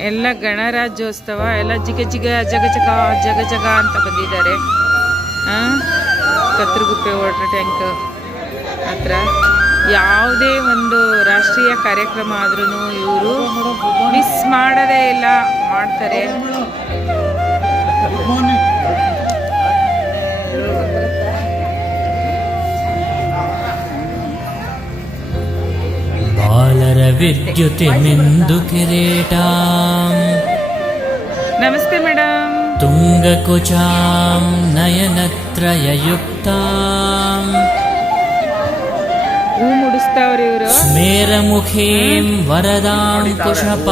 ಎಲ್ಲ ಗಣರಾಜ್ಯೋತ್ಸವ ಎಲ್ಲ ಜಿಗ ಜಿಗ ಜಗ ಜಗ ಜಗ ಜಗ ಅಂತ ಬಂದಿದ್ದಾರೆ. ಕತ್ರಗುಪ್ಪೆ ವಾಟರ್ ಟ್ಯಾಂಕ್ ಹತ್ರ ಯಾವುದೇ ಒಂದು ರಾಷ್ಟ್ರೀಯ ಕಾರ್ಯಕ್ರಮ ಆದ್ರೂ ಇವರು ಮಿಸ್ ಮಾಡದೇ ಇಲ್ಲ, ಮಾಡ್ತಾರೆ. ಬಾಲರ ವಿದ್ಯುತಿ ಮಿಂದು ಕಿರೀಟ ನಮಸ್ತೆ ಮೇಡಮ್. ತುಂಗಕುಚಾಂ ನಯನತ್ರಯಯುಕ್ತಾಂ ಹೂ ಮುಡಿಸ್ತಾವ್ರಿ ಇವರು. ಸ್ಮೇರಮುಖೀಂ ವರದಾಂ ಕುಶಪಾಶಾಭೀತಿಕರಾ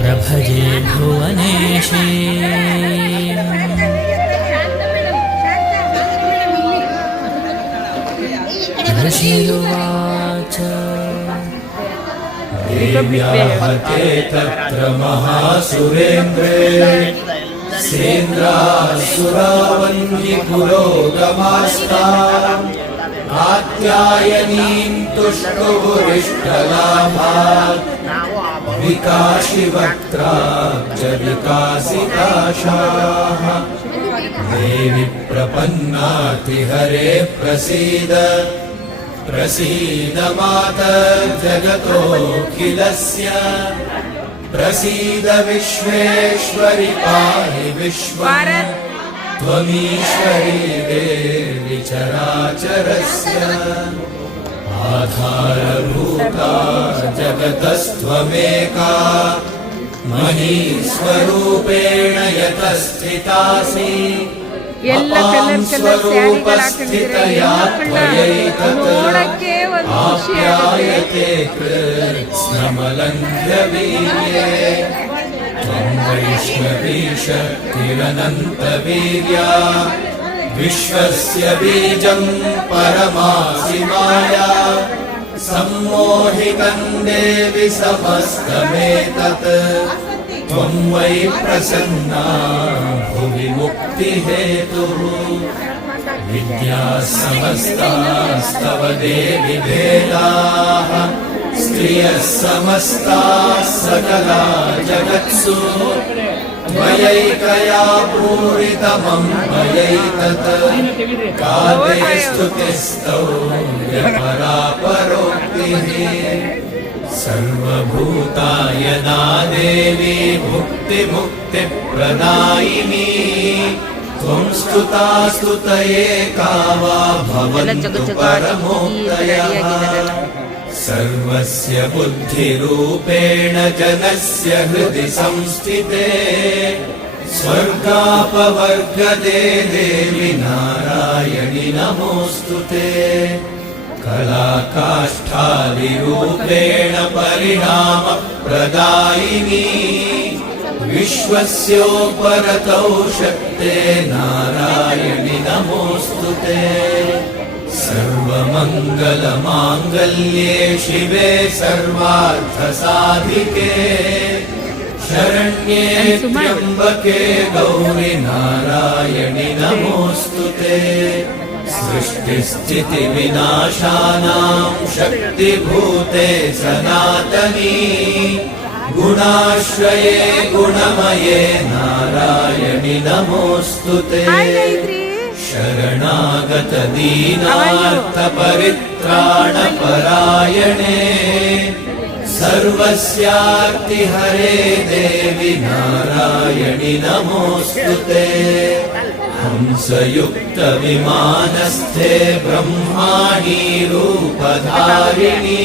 ಪ್ರಭಜೆ ಭುವನೇಶೇ. ऋषिरुवाच देव्याहते तत्र महासुरेन्द्रे सेन्द्रासुरावन्यि पुरोगमास्ताम् कात्यायनीं तुष्टुरिष्टलाभात् विकाशिवक्त्राब्ज विकासिताशाः. देवि प्रपन्नातिहरे प्रसीद प्रसीद मातर्जगतोऽखिलस्य प्रसीद विश्वेश्वरि पाहि विश्वम् त्वमीश्वरी देवि चराचरस्य. आधारभूता जगतस्त्वमेका महीस्वरूपेण यतस्थितासि ಎಲ್ಲ ಕಲರ್ ಕಲರ್ ಸ್ಯಾರಿಗಳು ಹಾಕೊಂಡಿದ್ದೀರಾ. ನೋಡಕ್ಕೆ ಒಂದು ಖುಷಿ ಆಗುತ್ತೆ. ವೈಷ್ಣವೀ ಶಕ್ತಿರನಂತವೀರ್ಯಾ ವಿಶ್ವಸ್ಯ ಬೀಜಂ ಪರಮಾಸಿ ಮಾಯಾ सम्मोहितं देवि समस्तमेतत् त्वं वै प्रसन्ना भुवि मुक्तिहेतुः. विद्याः समस्तास्तव देवि भेदाः स्त्रियः समस्ताः सकला जगत्सु त्वयैकया पूरितमं मयैतत्. काले स्तुतिस्तौर्यपरापरोक्तिः सर्वभूतायना देवी मुक्तिमुक्तिप्रदायिनी. त्वं स्तुता स्तुतये का वा भवन्तु परमोक्तयः. सर्वस्य बुद्धिरूपेण जनस्य हृदि संस्थिते स्वर्गापवर्गदे देवि नारायणि नमोऽस्तुते. कलाकाष्ठादिरूपेण परिणामप्रदायिनी विश्वस्योपरतौ शक्ते नारायणि नमोऽस्तुते. सर्वमङ्गलमाङ्गल्ये शिवे सर्वार्थसाधिके शरण्ये त्र्यम्बके गौरि नारायणि नमोऽस्तुते. सृष्टिस्थितिविनाशानां शक्तिभूते सनातनी गुणाश्रये गुणमये नारायणि नमोऽस्तुते. शरणागत दीनार्थ परित्राणपरायणे सर्वस्यार्तिहरे देवि नारायणि नमोऽस्तुते. हंसयुक्त विमानस्थे ब्रह्माणी रूपधारिणी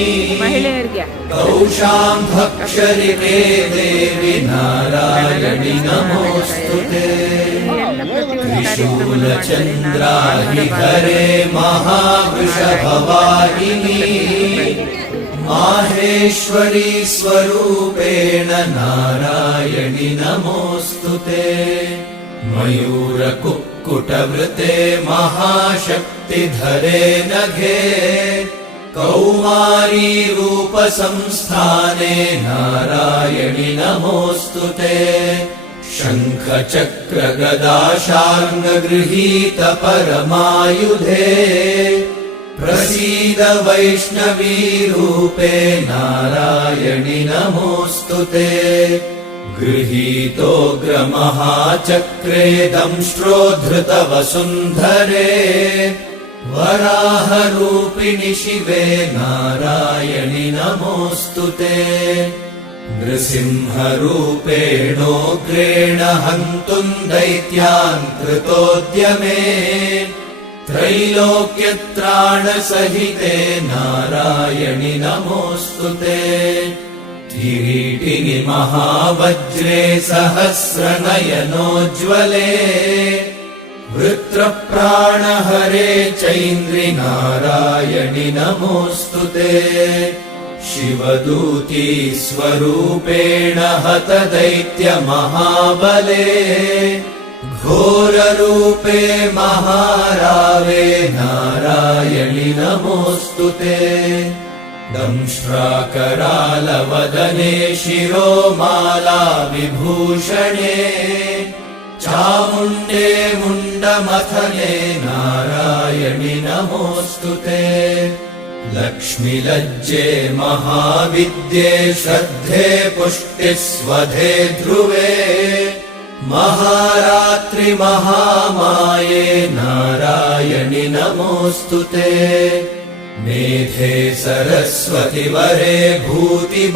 कौशाम्भक्षरिणे देवि नारायणि नमोऽस्तुते. त्रिशूलचन्द्राहिधरे महावृषभवाहिनी माहेश्वरी स्वरूपेण नारायणि नमोऽस्तुते. मयूरकुक्कुटवृते महाशक्तिधरे नघे कौमारी रूपसंस्थाने नारायणि नमोऽस्तुते. शङ्खचक्रगदाशार्ङ्गगृहीत परमायुधे प्रसीद वैष्णवीरूपे नारायणि नमोऽस्तुते। गृहीतोऽग्रमहाचक्रे दंष्ट्रोद्धृतवसुन्धरे वराहरूपिणि शिवे नारायणि नमोऽस्तुते। नृसिंहरूपेणोग्रेण हन्तुम् दैत्यान् कृतोद्यमे त्रैलोक्यत्राणसहिते नारायणि नमोऽस्तुते। किरीटिनि महावज्रे सहस्रनयनोज्ज्वले वृत्रप्राणहरे चैन्द्रि नारायणि नमोऽस्तुते। शिवदूती स्वरूपेण हतदैत्यमहाबले घोररूपे महारावे नारायणि नमोऽस्तुते। दंष्ट्राकरालवदने शिरोमाला विभूषणे चामुण्डे मुण्डमथने नारायणि नमोऽस्तुते। लक्ष्मीलज्जे महाविद्ये श्रद्धे पुष्टिस्वधे ध्रुवे महारात्रि महामाये नारायणि नमोऽस्तुते। मेधे सरस्वति वरे भूतिबाभ्रवितामसि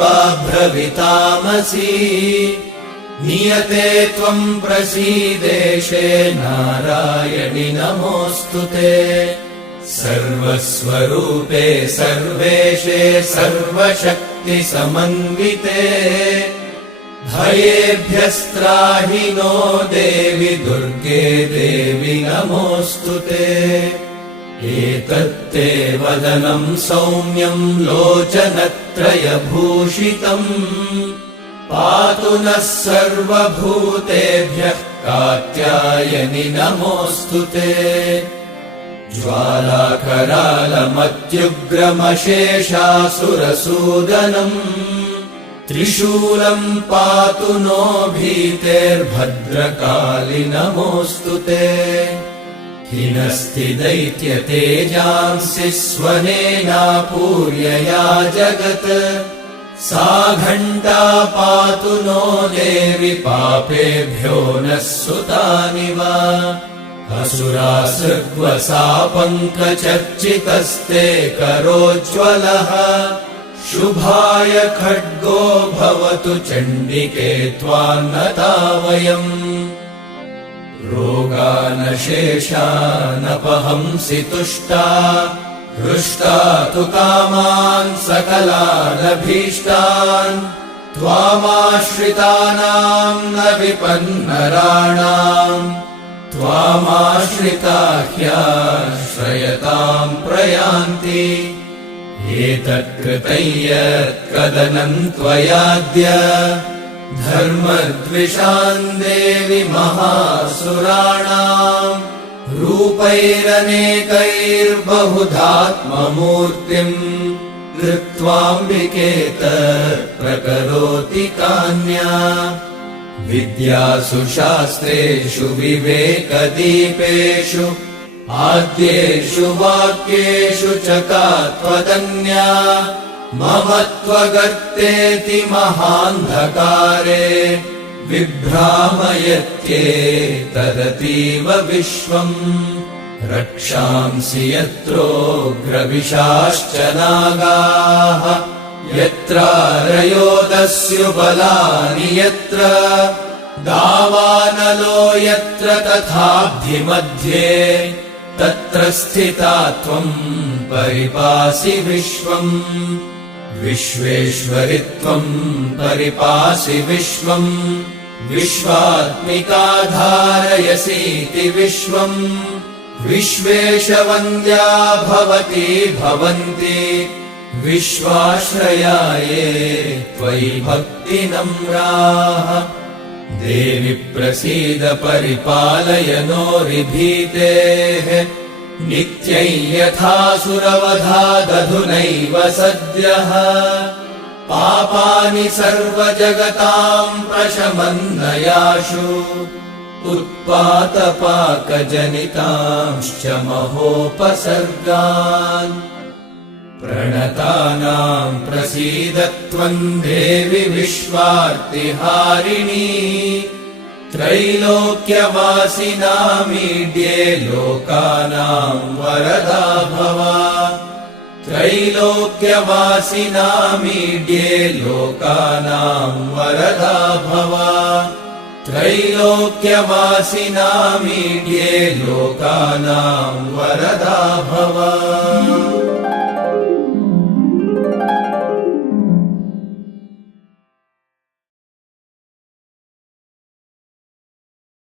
नियते त्वम् प्रसीदेशे नारायणि नमोऽस्तुते। सर्वस्वरूपे सर्वेशे सर्वशक्तिसमन्विते भयेभ्यस्त्राहि नो देवि दुर्गे देवि नमोऽस्तुते। एतत्ते वदनम् सौम्यम् लोचनत्रयभूषितम् पातु नः सर्वभूतेभ्यः कात्यायनि नमोऽस्तुते। ज्वालाकरालमत्युग्रमशेषासुरसूदनम् त्रिशूलम् पातु नो भीतेर्भद्रकाली नमोऽस्तुते। हिनस्ति दैत्यतेजांसि स्वनेनापूर्यया जगत् सा घण्टा पातु नो देवि पापेभ्यो नः सुतानि वा। असुरासृग्वसा पङ्कचर्चितस्ते करोज्ज्वलः शुभाय खड्गो भवतु चण्डिके त्वान्नता वयम्। रोगानशेषानपहंसि तुष्टा हृष्टा तु कामान् सकलानभीष्टान् त्वामाश्रितानाम् न विपन्नराणाम् त्वामाश्रिता ह्याश्रयताम् प्रयान्ति। एतत्कृतं यत्कदनम् त्वयाद्य धर्मद्विषान् देवि महासुराणाम् रूपैरनेकैर्बहुधात्ममूर्तिम् कृत्वाम्बिके तत्प्रकरोति कान्या। विद्यासु शास्त्रेषु विवेकदीपेषु आद्येषु वाक्येषु च का त्वदन्या। मम त्वगर्तेति महान्धकारे विभ्रामयत्येतदतीव विश्वम्। रक्षांसि यत्रोग्रविशाश्च नागाः यत्रारयोदस्युबलानि यत्र दावानलो यत्र तथाब्धिमध्ये तत्र स्थिता त्वम् परिपासि विश्वम्। विश्वेश्वरि त्वम् परिपासि विश्वम् विश्वात्मिका धारयसीति विश्वम्। विश्वेशवन्द्या भवती भवन्ति विश्वाश्रयाये त्वयि भक्तिनम्राः। देवि प्रसीद परिपालय नो रिभीतेः नित्यं यथासुरवधादधुनैव सद्यः। पापानि सर्वजगताम् प्रशमन् दयाशु उत्पातपाकजनितांश्च महोपसर्गान् प्रणतानां प्रसीद त्वं देवि विश्वार्तिहारिणी त्रैलोक्यवासिनामीड्ये लोकानां वरदा भव त्रैलोक्यवासिनामीड्ये लोकानां वरदा भव त्रैलोक्यवासिनामीड्ये लोकानां वरदा भव।